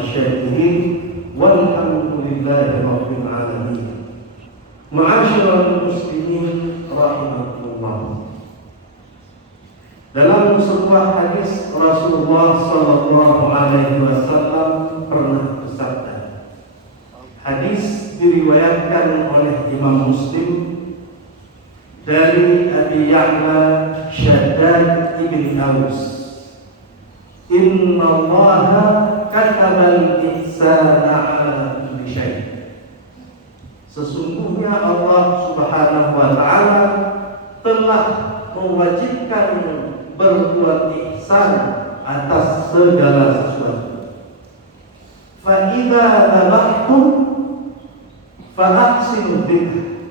الشاكرين والحمد لله رب العالمين. Ma'asyiral muslimin rahimakumullah. Dalam sebuah hadis Rasulullah sallallahu alaihi wasallam pernah bersabda. Hadis diriwayatkan oleh Imam Muslim dari Abi Ya'la Shaddad ibn Aus. Inna Allaha katabal ihsana ala kulli syai'. Sesungguhnya Allah Subhanahu wa taala telah mewajibkan berbuat ihsan atas segala sesuatu. Fa idza dzabhtum fa ahsinu dzikr.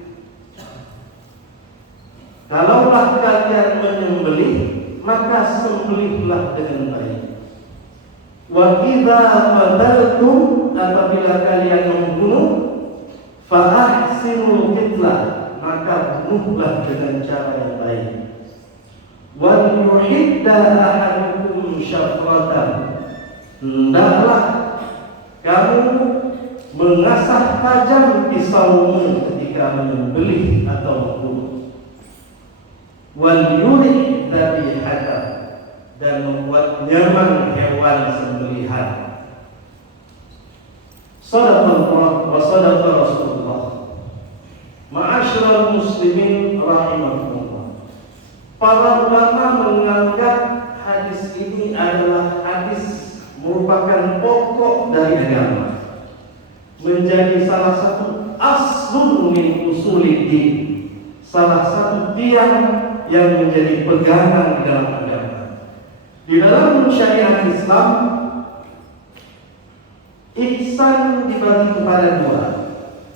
Kalaulah kalian menyembelih, maka sembelihlah dengan baik. Wa idza qataltum, apabila kalian membunuh, fa ahsinul qitlah, maka bunuhlah dengan cara yang baik. Wa yuhidda ahadukum syafratan, hendaklah kamu mengasah tajam pisaumu ketika menyembelih atau membunuh. Wal yurih dzabihata, dan membuat nyaman hewan sembelihan. Sadaqallah wa sadaqa Rasulullah. Ma'asyiral muslimin rahimakumullah. Para ulama menganggap hadis ini adalah hadis merupakan pokok dari agama, menjadi salah satu aslun min usuliddin, salah satu tiang yang menjadi pegangan di dalam agama. Di dalam syariat Islam, ihsan dibagi kepada dua.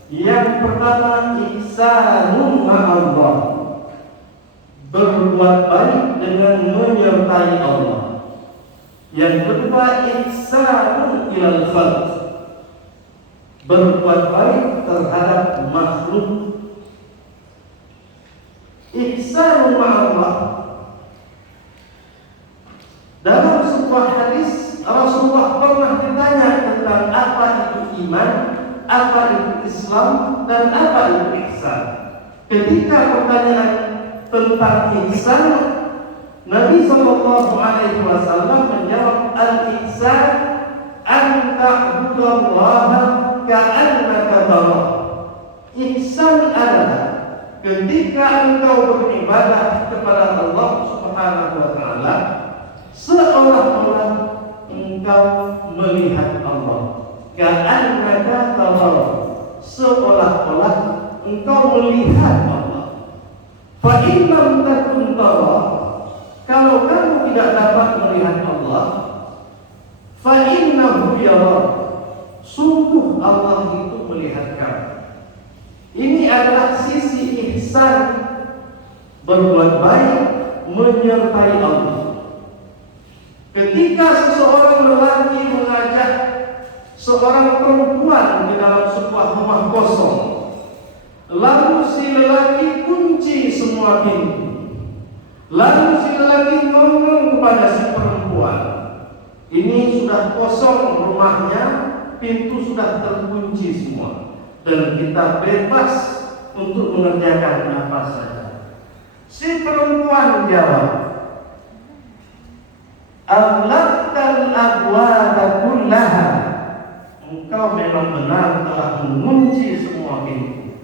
Yang pertama, ihsanun ma'allah, berbuat baik dengan menyertai Allah. Yang kedua, ihsanun ilal khalq, berbuat baik terhadap makhluk. Ihsanun ma'allah, dalam sebuah hadis Rasulullah pernah ditanya tentang apa itu iman, apa itu Islam, dan apa itu ihsan. Ketika pertanyaan tentang ihsan, Nabi sallallahu alaihi wasallam menjawab, al-ihsan an ta'budallaha ka'annaka tarah. Ihsan adalah ketika engkau beribadah kepada Allah Subhanahu wa taala seolah-olah engkau melihat Allah. Ka'annaka tarah, seolah-olah engkau melihat Allah. Fa in lam takun tarah, kalau kamu tidak dapat melihat Allah, fa innahu yarah, sungguh Allah itu melihat kamu. Ini adalah sisi ihsan, berbuat baik, menyertai Allah. Ketika seseorang lelaki mengajak seorang perempuan di dalam sebuah rumah kosong, lalu si lelaki kunci semua pintu, lalu si lelaki ngomong kepada si perempuan, ini sudah kosong rumahnya, pintu sudah terkunci semua, dan kita bebas untuk mengerjakan apa saja. Si perempuan jawab, aghlaqtal abwaaba kullaha, engkau memang benar telah mengunci semua pintu,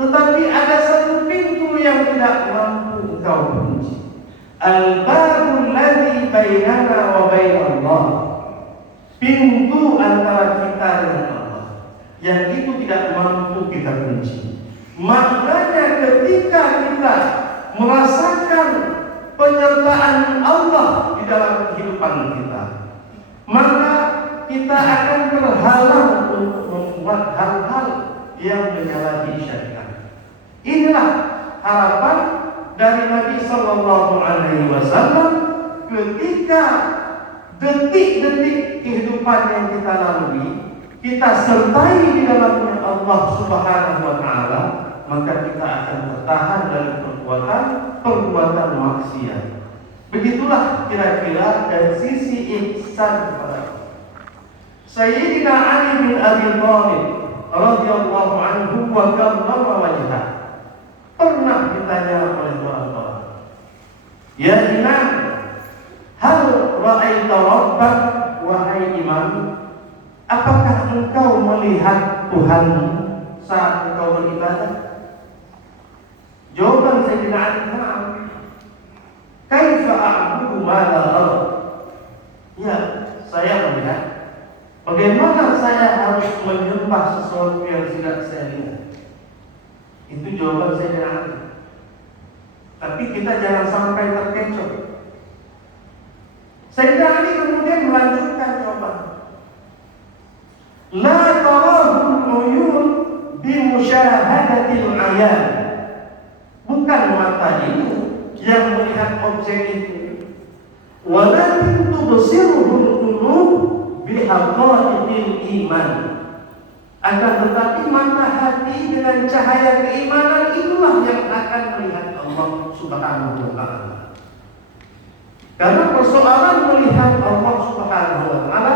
tetapi ada satu pintu yang tidak mampu engkau kunci. Al-babul ladzi bainana wa bainallah, pintu antara kita dengan Allah, yang itu tidak mampu kita kunci. Maknanya ketika kita merasakan penyertaan Allah di dalam kehidupan kita, maka kita akan terhalang untuk membuat hal-hal yang menyalahi syariat. Inilah harapan dari Nabi Sallallahu Alaihi Wasallam ketika detik-detik kehidupan yang kita lalui kita sertai di dalamnya Allah Subhanahu Wa Taala, maka kita akan bertahan dari perbuatan maksiat. Begitulah kira-kira dari sisi ihsan kepada Allah. Sayyidina Ali bin Abi Thalib radhiyallahu anhu wa karrama wajhah pernah ditanya oleh orang-orang, "Ya Imam, hal ra'aita rabbak?" Wahai Imam, apakah engkau melihat Tuhanmu saat engkau beribadah? Jawaban Sayyidina Ali, "Na'am." "Kaifa a'budu ma la ara?" Ya, saya melihat. Bagaimana saya harus menyembah sesuatu yang tidak saya lihat? Itu jawaban Sayyidina Ali. Tapi kita jangan sampai terkecoh. Sayyidina Ali kemudian melanjutkan jawaban. La tarahul uyun bimusyahadatil ayan. Bukan mata ini yang melihat objek itu, walakin tubsiruhul qulub bihaqaiqil iman. Akan tetapi mata hati dengan cahaya keimanan itulah yang akan melihat Allah Subhanahu wa ta'ala. Karena persoalan melihat Allah Subhanahu wa ta'ala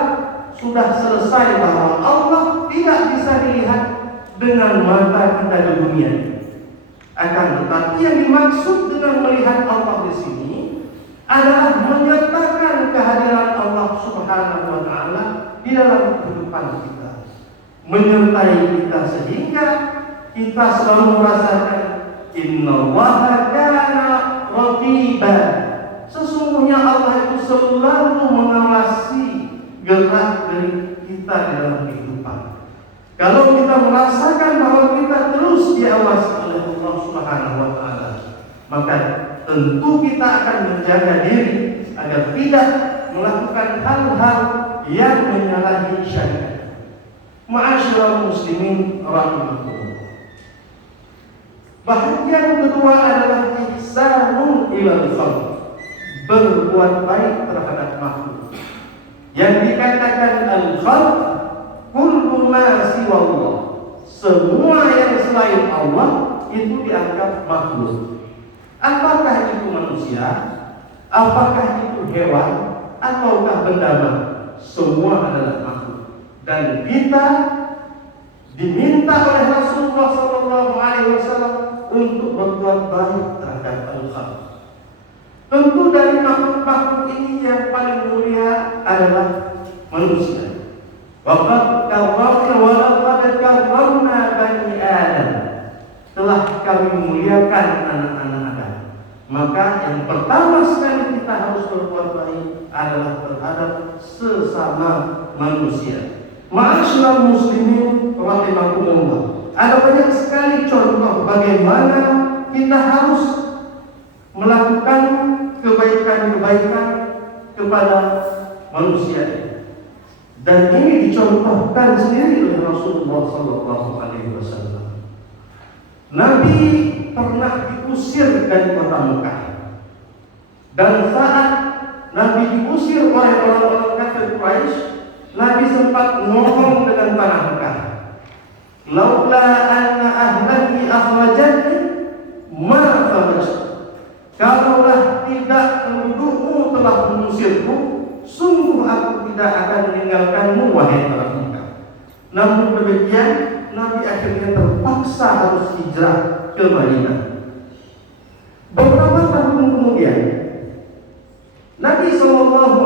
sudah selesai, bahwa Allah tidak bisa dilihat dengan mata kita di dunia. Akan tetapi yang dimaksud dengan melihat Allah di sini adalah menyertakan kehadiran Allah Subhanahu wa ta'ala di dalam kehidupan kita, menyertai kita sehingga kita selalu merasakan innallaha kana raqiba. Sesungguhnya Allah itu selalu mengawasi gerak-gerik kita di dalam kehidupan. Kalau kita merasakan bahwa kita terus diawasi oleh Allah Subhanahu wa ta'ala, maka tentu kita akan menjaga diri agar tidak melakukan hal-hal yang menyalahi syariat. Ma'asyiral muslimin rahimakumullah. Bahagian kedua adalah ihsanun ilal khalq, berbuat baik terhadap makhluk. Yang dikatakan al-khalq kullu ma siwa Allah, semua yang selain Allah itu dianggap makhluk. Apakah itu manusia, apakah itu hewan, ataukah benda mati, semua adalah makhluk. Dan kita diminta oleh Rasulullah SAW untuk berbuat baik terhadap al-khalq. Tentu dari makhluk-makhluk ini yang paling mulia adalah manusia. Waqad karramna bani Adam, telah kami muliakan anak-anak Adam. Maka yang pertama sekali kita harus berbuat baik adalah terhadap sesama manusia. Ma'asyiral muslimin rahimakumullah. Ada banyak sekali contoh bagaimana kita harus melakukan kebaikan-kebaikan kepada manusia. Dan ini dicontohkan sendiri oleh Rasulullah SAW. Nabi pernah diusir dari kota Mekah. Dan saat Nabi diusir oleh orang-orang kafir Quraisy, Nabi sempat ngomong dengan tanah Mekah, "Laula anna ahlahi akhrajani ma kharajtu." Kalaulah tidak pendudukmu telah mengusirku, sungguh aku tidak akan meninggalkanmu, wahai orang Mekah. Namun demikian, Nabi akhirnya terpaksa harus hijrah ke Madinah. Beberapa tahun kemudian, Nabi SAW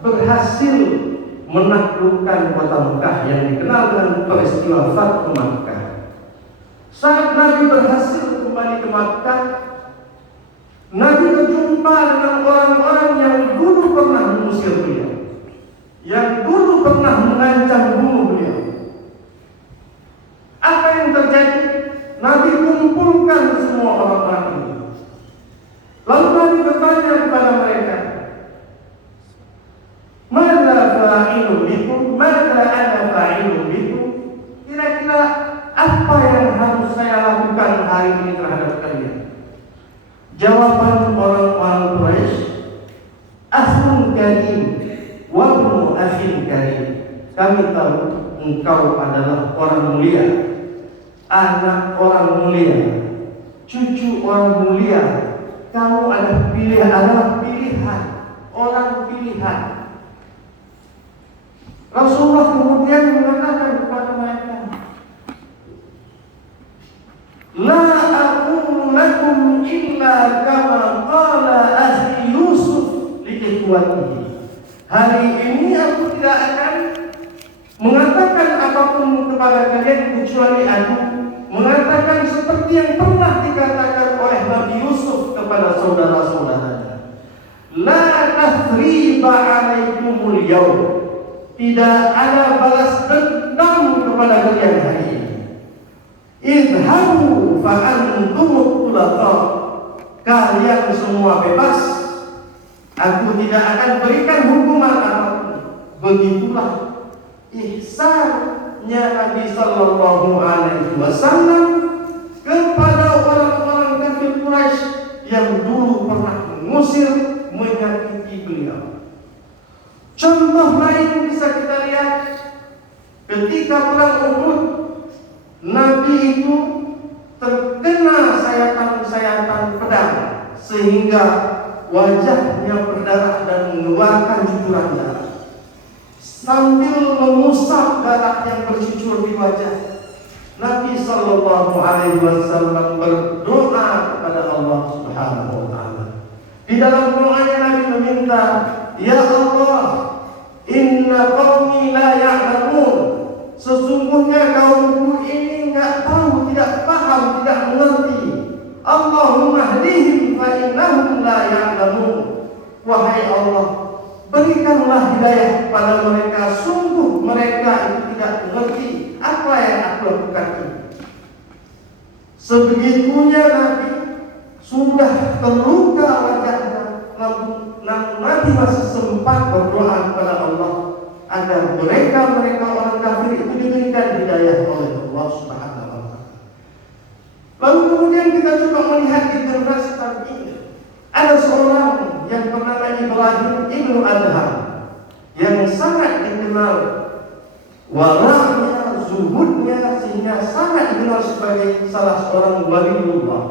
berhasil menaklukkan kota Mekah yang dikenal dengan peristiwa Fathu Makkah. Saat Nabi berhasil kembali ke Makkah, Nabi berjumpa dengan orang-orang yang dulu pernah mengusir beliau, yang dulu pernah mengancam bunuh beliau. Apa yang terjadi? Nabi kumpulkan semua orang-orang ini. Lalu Nabi bertanya kepada mereka, "Mada fa'ilun bikum? Mada ana fa'ilun bikum?" Kira-kira apa yang harus saya lakukan hari ini terhadap kalian? Jawaban orang-orang Quraisy, "Akhun karim wa ibnu akhin karim." Kami tahu engkau adalah orang mulia, anak orang mulia, cucu orang mulia. Kamu adalah pilihan orang pilihan. Rasulullah kemudian mengatakan kepada mereka, La aqulu lakum illa kama qala ahli Yusuf li ikhwatihi. Hari ini aku tidak akan mengatakan apapun kepada kalian kecuali aku mengatakan seperti yang pernah dikatakan oleh Nabi Yusuf kepada saudara-saudaranya. La tathriba alaikumul yawm. Tidak ada balas dendam kepada kalian hari ini. Idhabu fa'antumut tulaqa. Kalian semua bebas. Aku tidak akan berikan hukuman apapun. Begitulah ihsannya Nabi sallallahu alaihi wasallam kepada orang-orang kafir Quraisy yang dulu pernah mengusir, menyakiti beliau. Contoh lain bisa kita lihat ketika perang Uhud, Nabi itu terkena sayatan-sayatan pedang sehingga wajahnya berdarah dan mengeluarkan cucuran darah. Sambil mengusap darah yang bercucur di wajah, Nabi sallallahu alaihi wasallam berdoa kepada Allah Subhanahu wa taala. Di dalam doanya Nabi meminta, Ya Allah, inna qaumi la ya'lamun. Sesungguhnya kaumku ini enggak tahu, tidak paham, tidak mengerti. Allahumma hdihim fa innahum la ya'lamun. Wahai Allah, berikanlah hidayah kepada mereka, sungguh mereka itu tidak mengerti apa yang aku lakukan ini. Sebegitunya Nabi sudah terluka wajahnya, namun Nabi masih sempat berdoa kepada Allah agar mereka orang kafir itu diberikan hidayah oleh Allah Subhanahu wa taala. Lalu kemudian kita coba melihat di generasi tabi'in. Ada seorang yang bernama Ibrahim ibnu Adham yang sangat dikenal warahnya, zuhudnya, sehingga sangat dikenal sebagai salah seorang waliullah.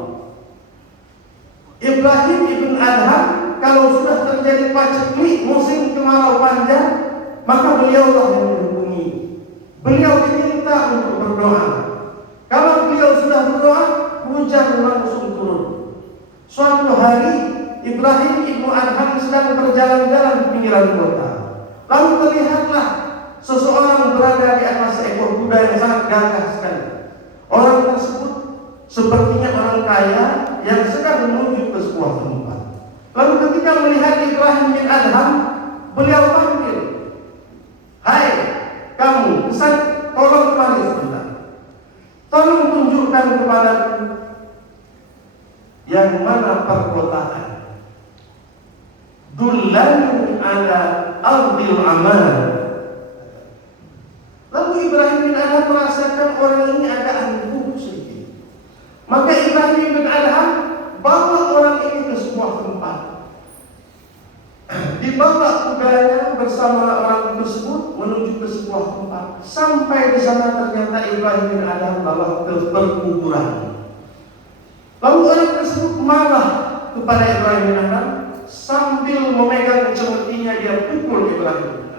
Ibrahim ibnu Adham kalau sudah terjadi paceklik musim kemarau panjang, maka beliaulah yang menghubungi. Beliau diminta untuk berdoa. Kalau beliau sudah berdoa, hujan langsung turun. Suatu hari Ibrahim ibnu Adham sedang berjalan-jalan di pinggiran kota. Lalu terlihatlah seseorang berada di atas seekor kuda yang sangat gagah sekali. Orang tersebut sepertinya orang kaya yang sedang menuju ke sebuah tempat. Lalu ketika melihat Ibrahim bin Adham, beliau panggil, Hai kamu, pesan, tolong kemari sebentar. Tolong tunjukkan kepadaku yang mana perkotaan. Dullani ala ardil amal. Lalu Ibrahim bin Adham merasakan orang ini agak angkuh sedikit. Maka Ibrahim bin Adham bawa orang ini ke sebuah tempat. Dibawa kudanya bersama orang tersebut menuju ke sebuah tempat. Sampai di sana ternyata Ibrahim bin Adham bawa ke perkuburan. Lalu orang tersebut marah kepada Ibrahim bin Adham. Sambil memegang cemetinya dia pukul Ibrahim.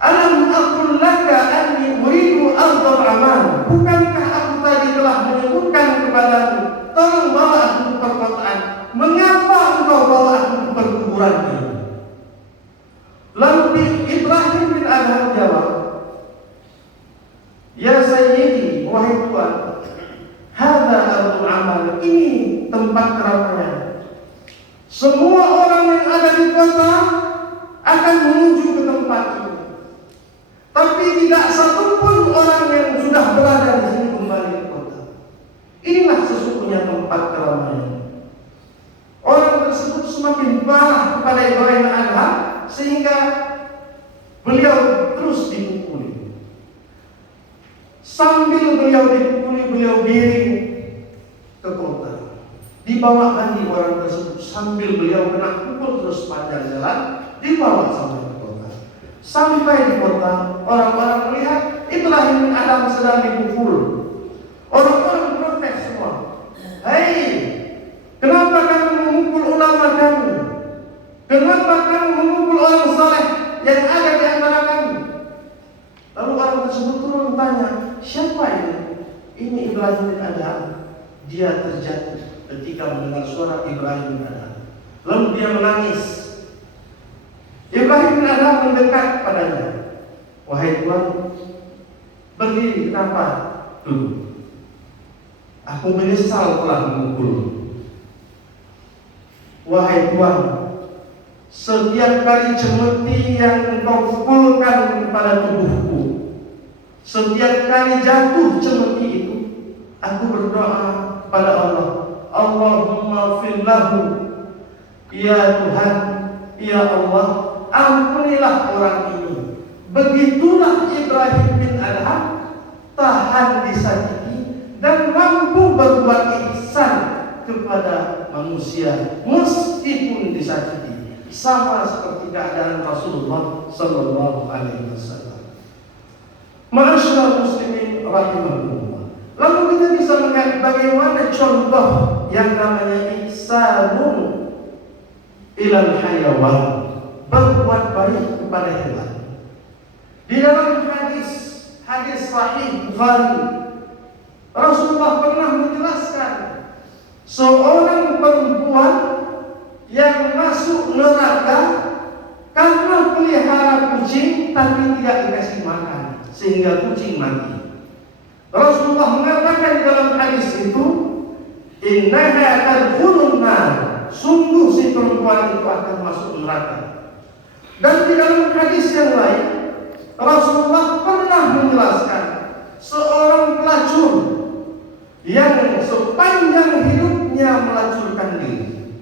Alam aqul laka anni uridu ardal aman. Bukankah aku tadi telah menyebutkan kepadamu, tolong bawa aku ke perkotaan. Mengapa engkau bawa aku ke perkuburan ini? Lalu Ibrahim bin Adham jawab, Ya Sayyidi, wahai Tuhan, hadza ardul amal. Ini tempat keramaian. Semua orang yang ada di kota akan menuju ke tempat ini. Tapi tidak satupun orang yang sudah berada di sini kembali ke kota. Inilah sesungguhnya tempat keramaian. Orang tersebut semakin marah kepada Ibrahim Adham sehingga beliau terus dipukuli. Sambil beliau dipukuli, beliau giring ke kota. Dibawa lagi orang tersebut sambil beliau kena pukul terus panjang jalan, dibawa sampai ke kota. Sampai di kota, orang-orang melihat Ibrahim bin Adham sedang dipukul. Orang-orang protes semua. Hei, kenapa kamu memukul ulama kami? Kenapa kamu memukul orang saleh yang ada di antara kami? bertanya, siapa ini? Ini Ibrahim bin Adham. Dia terjatuh ketika mendengar suara Ibrahim bin Adham. Lalu dia menangis. Ibrahim bin Adham mendekat padanya. Wahai Tuhan, berdiri, kenapa dulu? Aku menyesal telah memukul. Wahai Tuhan, setiap kali cemeti yang Engkau pukulkan kepada tubuhku, setiap kali jatuh cemeti itu, aku berdoa pada Allah, Allahumma fillahu, ya Tuhan, ya Allah, ampunilah orang ini. Begitulah Ibrahim bin Adham tahan disakiti dan mampu berbuat ihsan kepada manusia meskipun disakiti, sama seperti keadaan Rasulullah sallallahu alaihi wasallam. Ma'asyiral muslimin rahimakumullah. Lalu kita bisa melihat bagaimana contoh yang namanya ihsanun ilal hayawan, berbuat baik kepada hewan. Di dalam hadis sahih Bukhari, Rasulullah pernah menjelaskan seorang perempuan yang masuk neraka karena pelihara kucing tapi tidak dikasih makan sehingga kucing mati. Rasulullah mengatakan dalam hadis itu, innaha tadkhulun nar, sungguh si perempuan itu akan masuk neraka. Dan di dalam hadis yang lain, Rasulullah pernah menjelaskan seorang pelacur yang sepanjang hidupnya melacurkan diri,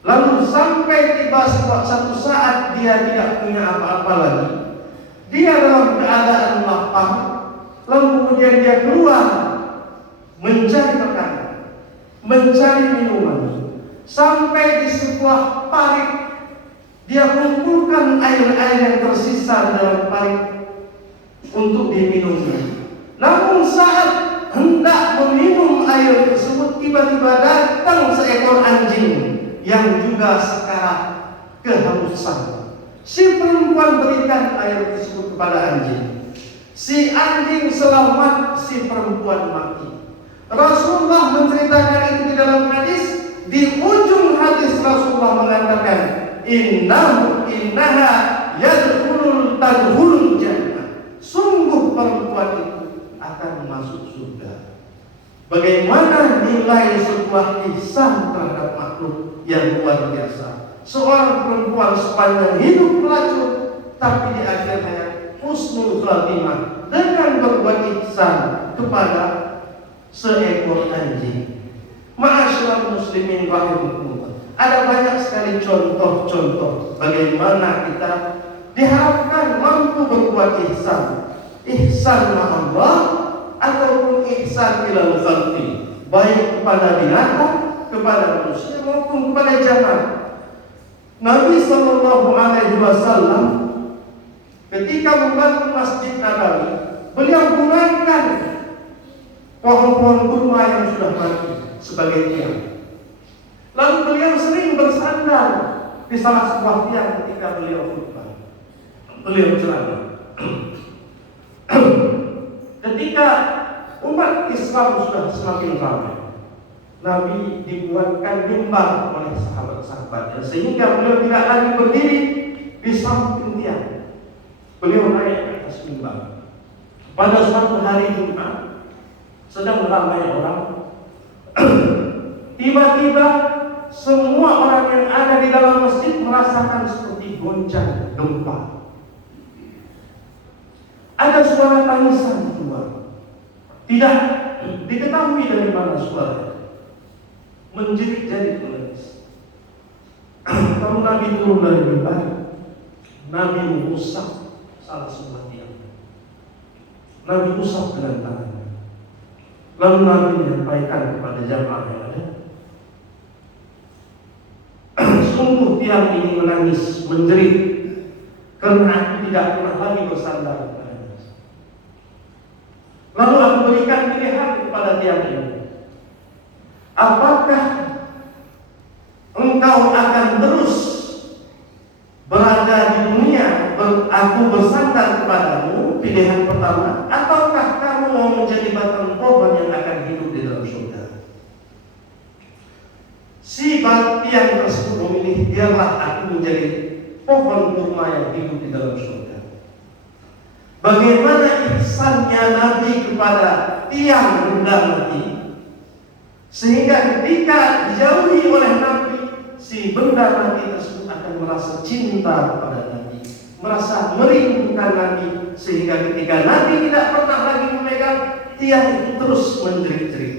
lalu sampai tiba satu saat dia tidak punya apa-apa lagi, dia dalam keadaan lapar, lalu kemudian dia keluar mencari makanan, mencari minuman, sampai di sebuah parit dia kumpulkan air-air yang tersisa di dalam parit untuk diminumnya. Namun saat hendak meminum air tersebut, tiba-tiba datang seekor anjing yang juga sekarang kehausan. Si perempuan berikan air tersebut kepada anjing. Si anjing selamat, si perempuan mati. Rasulullah menceritakan itu di dalam hadis. Di ujung hadis Rasulullah mengatakan, innaha tadkhulul jannah. Sungguh perempuan itu akan masuk surga. Bagaimana nilai sebuah ihsan terhadap makhluk yang luar biasa. Seorang perempuan sepanjang hidup pelacur, tapi di akhir hayat husnul khatimah dengan berbuat ihsan kepada seekor anjing. Ma'asyiral muslimin rahimakumullah. Ada banyak sekali contoh-contoh bagaimana kita diharapkan mampu berbuat ihsan. Ihsan ma Allah ataupun ihsan ilal khalqi, baik kepada binatang, kepada manusia maupun kepada jamaah. Nabi sallallahu alaihi wasallam ketika membangun Masjid Nabawi, beliau gunakan pohon-pohon kurma yang sudah mati sebagai tiang. Lalu beliau sering bersandar di salah sebuah tiang ketika beliau khutbah, beliau ceramah. Ketika umat Islam sudah semakin ramai, Nabi dibuatkan mimbar oleh sahabat-sahabatnya sehingga beliau tidak lagi berdiri di samping tiang. Beliau naik ke atas mimbar. Pada suatu hari Jumat, sedang ramai orang. Tiba-tiba semua orang yang ada di dalam masjid merasakan seperti goncang gempa. Ada suara tangisan keluar. Tidak diketahui dari mana suara. Menjerit-jerit menangis. Kalau Nabi turun dari mimbar, Nabi mengusap salah sebuah tiang. Nabi usap dengan tangannya. Lalu Nabi menyampaikan kepada jamaah yang ada, sungguh tiang ini menangis, menjerit, karena aku tidak pernah lagi bersandar kepadanya. Lalu aku berikan pilihan kepada tiang ini. Apakah engkau akan terus berada di dunia, aku bersandar kepadamu, pilihan pertama, ataukah kamu mau menjadi batang pohon yang akan hidup di dalam surga. Si tiang tersebut memilih, biarlah aku menjadi pohon kurma yang hidup di dalam surga. Bagaimana ihsannya Nabi kepada tiang benda mati, sehingga ketika dijauhi oleh Nabi, si benda mati tersebut akan merasa cinta kepada Nabi, merasa merindukan Nabi, sehingga ketika Nabi tidak pernah lagi memegang, tiang itu terus menjerit-jerit.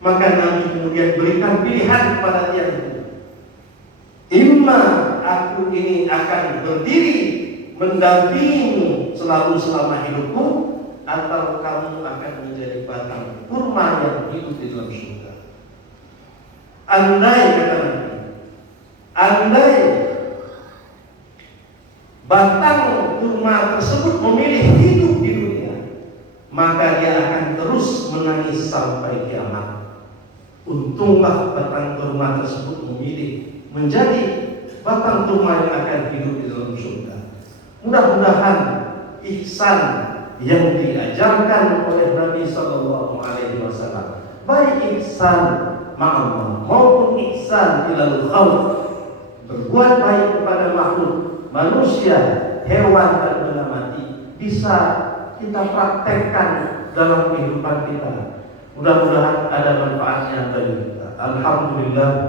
Maka Nabi kemudian berikan pilihan kepada tiang itu. Imma aku ini akan berdiri mendampingimu selalu selama hidupku, atau kamu akan menjadi batang kurma yang hidup di dalam surga. Andai kata Nabi, andai batang kurma tersebut memilih hidup di dunia, maka dia akan terus menangis sampai kiamat. Untunglah batang kurma tersebut memilih menjadi batang kurma yang akan hidup di dalam surga. Mudah-mudahan ihsan yang diajarkan oleh Nabi Sallallahu Alaihi Wasallam, baik ihsan ma'allah maupun ihsan ilal khalq, berbuat baik kepada makhluk, manusia, hewan dan benda mati, bisa kita praktekkan dalam kehidupan kita. Mudah-mudahan ada manfaatnya bagi kita. Alhamdulillah.